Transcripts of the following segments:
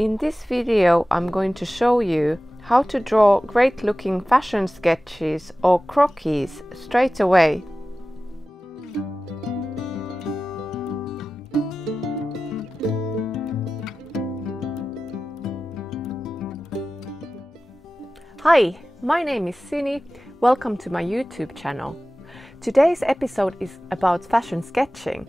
In this video I'm going to show you how to draw great looking fashion sketches or croquis straight away. Hi, my name is Sini. Welcome to my YouTube channel. Today's episode is about fashion sketching.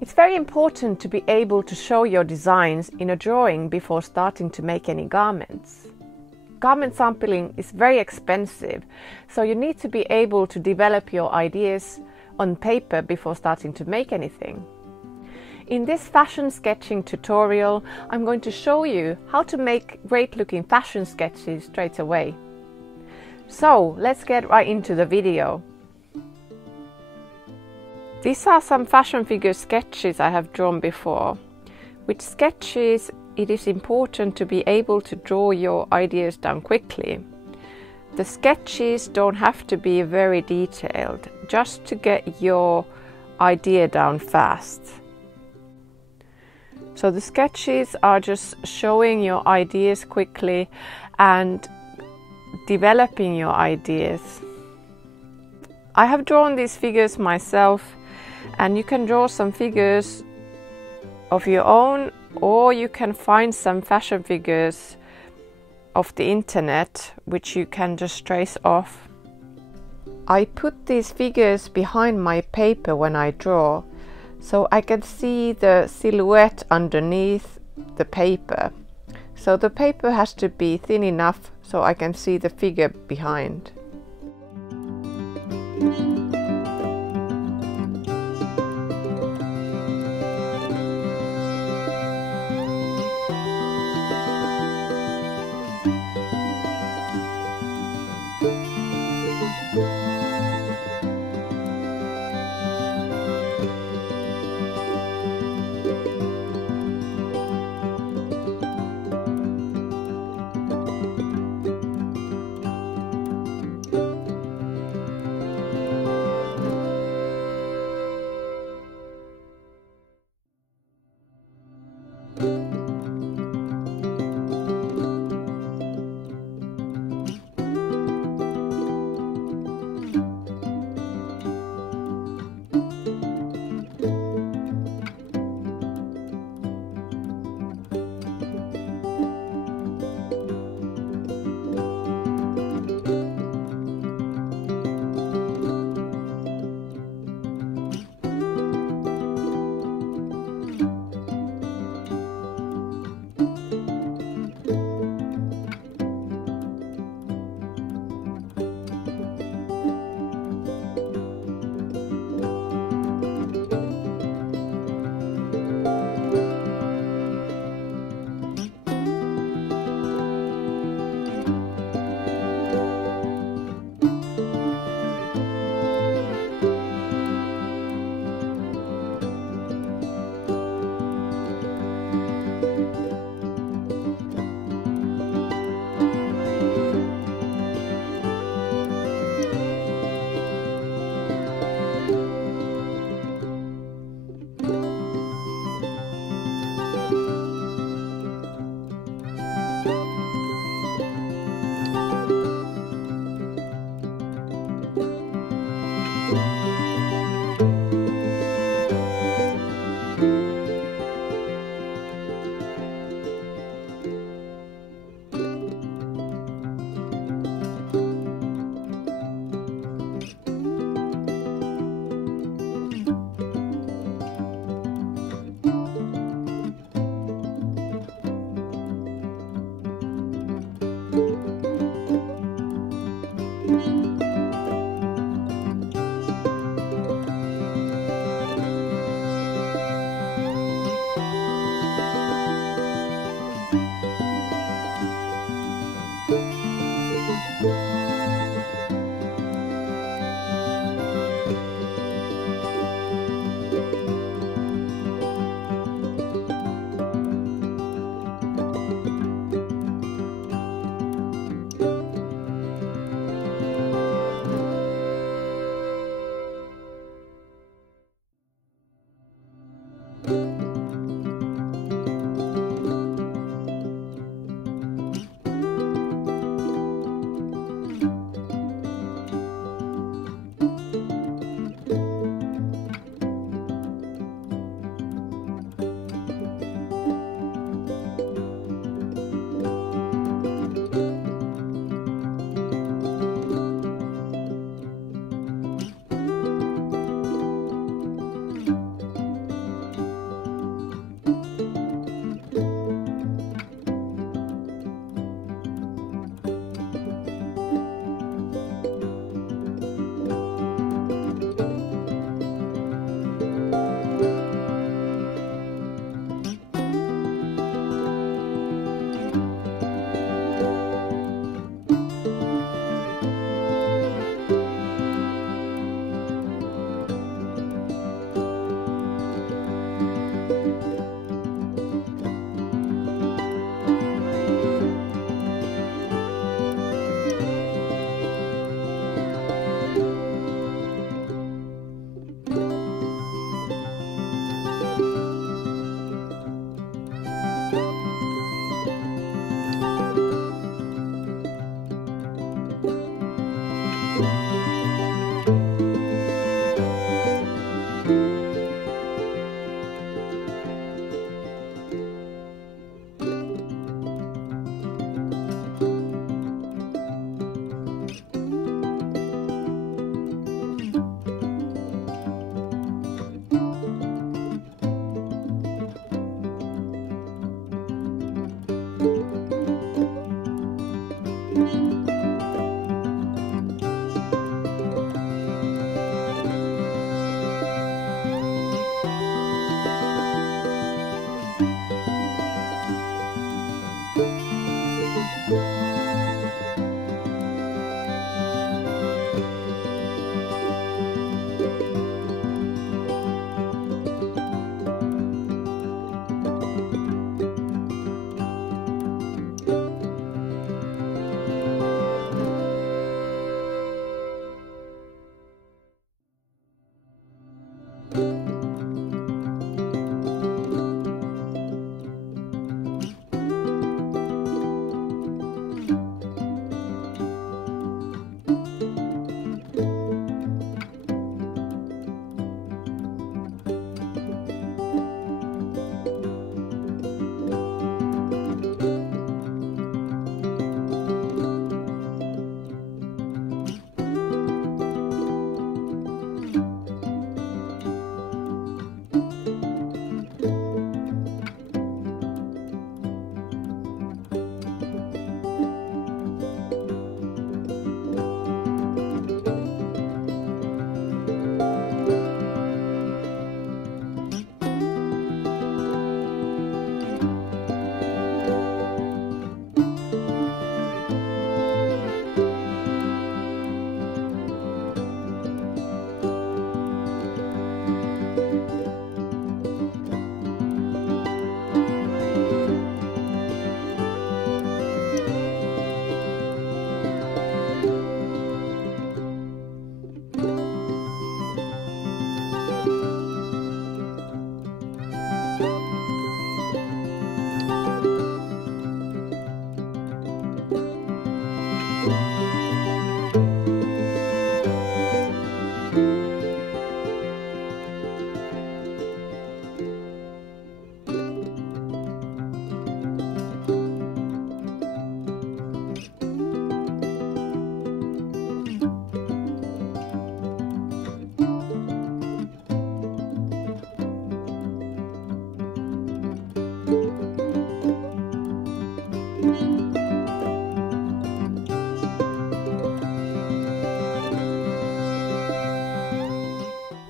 It's very important to be able to show your designs in a drawing before starting to make any garments. Garment sampling is very expensive, so you need to be able to develop your ideas on paper before starting to make anything. In this fashion sketching tutorial, I'm going to show you how to make great looking fashion sketches straight away. So let's get right into the video. These are some fashion figure sketches I have drawn before. With sketches, it is important to be able to draw your ideas down quickly. The sketches don't have to be very detailed, just to get your idea down fast. So the sketches are just showing your ideas quickly and developing your ideas. I have drawn these figures myself, and you can draw some figures of your own, or you can find some fashion figures off the internet which you can just trace off. I put these figures behind my paper when I draw, so I can see the silhouette underneath the paper. So the paper has to be thin enough so I can see the figure behind.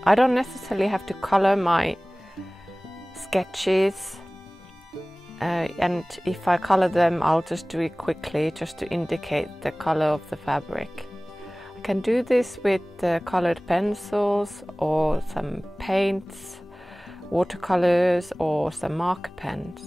I don't necessarily have to color my sketches, and if I color them, I'll just do it quickly just to indicate the color of the fabric. I can do this with colored pencils or some paints, watercolors or some marker pens.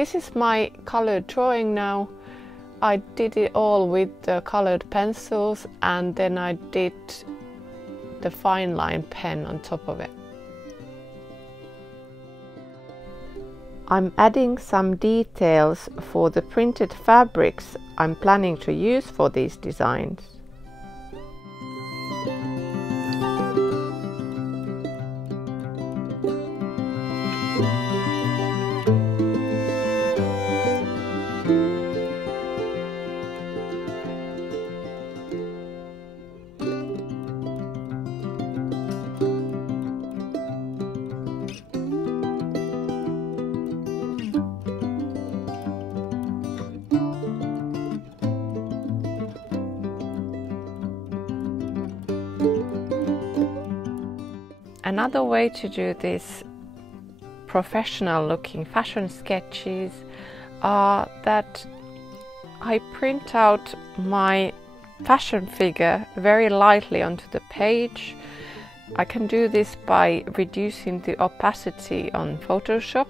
this is my colored drawing now. I did it all with the colored pencils, and then I did the fine line pen on top of it. I'm adding some details for the printed fabrics I'm planning to use for these designs. Another way to do this professional looking fashion sketches are that I print out my fashion figure very lightly onto the page. I can do this by reducing the opacity on Photoshop.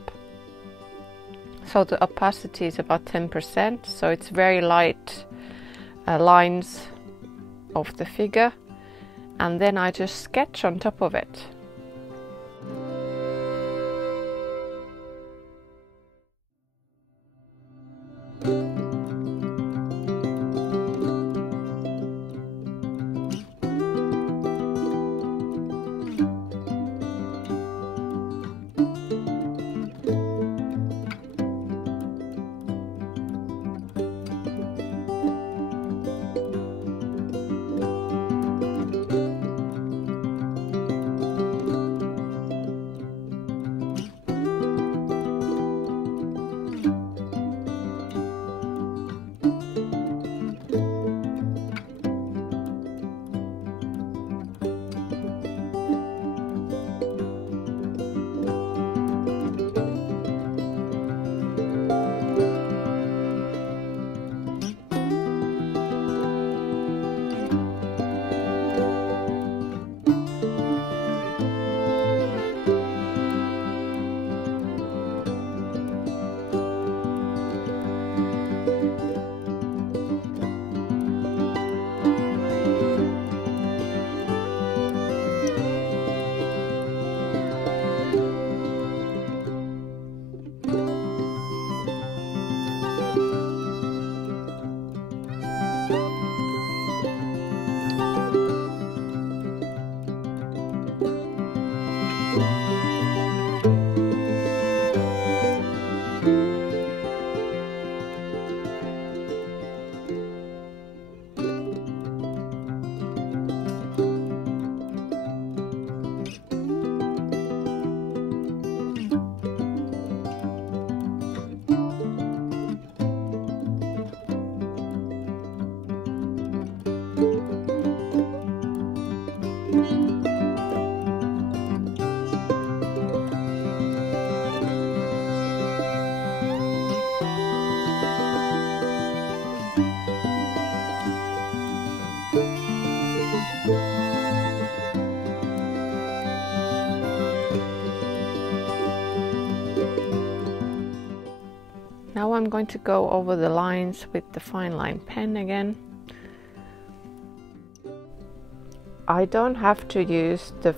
So the opacity is about 10%, so it's very light lines of the figure, and then I just sketch on top of it. Now I'm going to go over the lines with the fine line pen again. I don't have to use the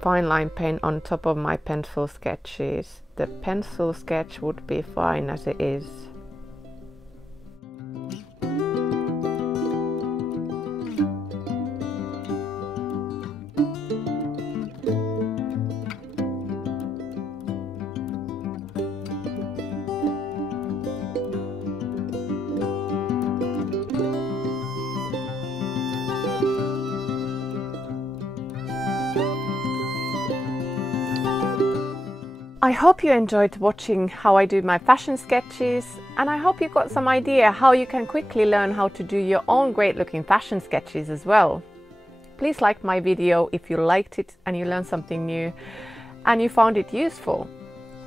fine line pen on top of my pencil sketches. The pencil sketch would be fine as it is. I hope you enjoyed watching how I do my fashion sketches, and I hope you got some idea how you can quickly learn how to do your own great looking fashion sketches as well. Please like my video if you liked it and you learned something new and you found it useful.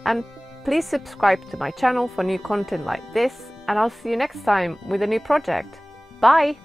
And please subscribe to my channel for new content like this, and I'll see you next time with a new project. Bye!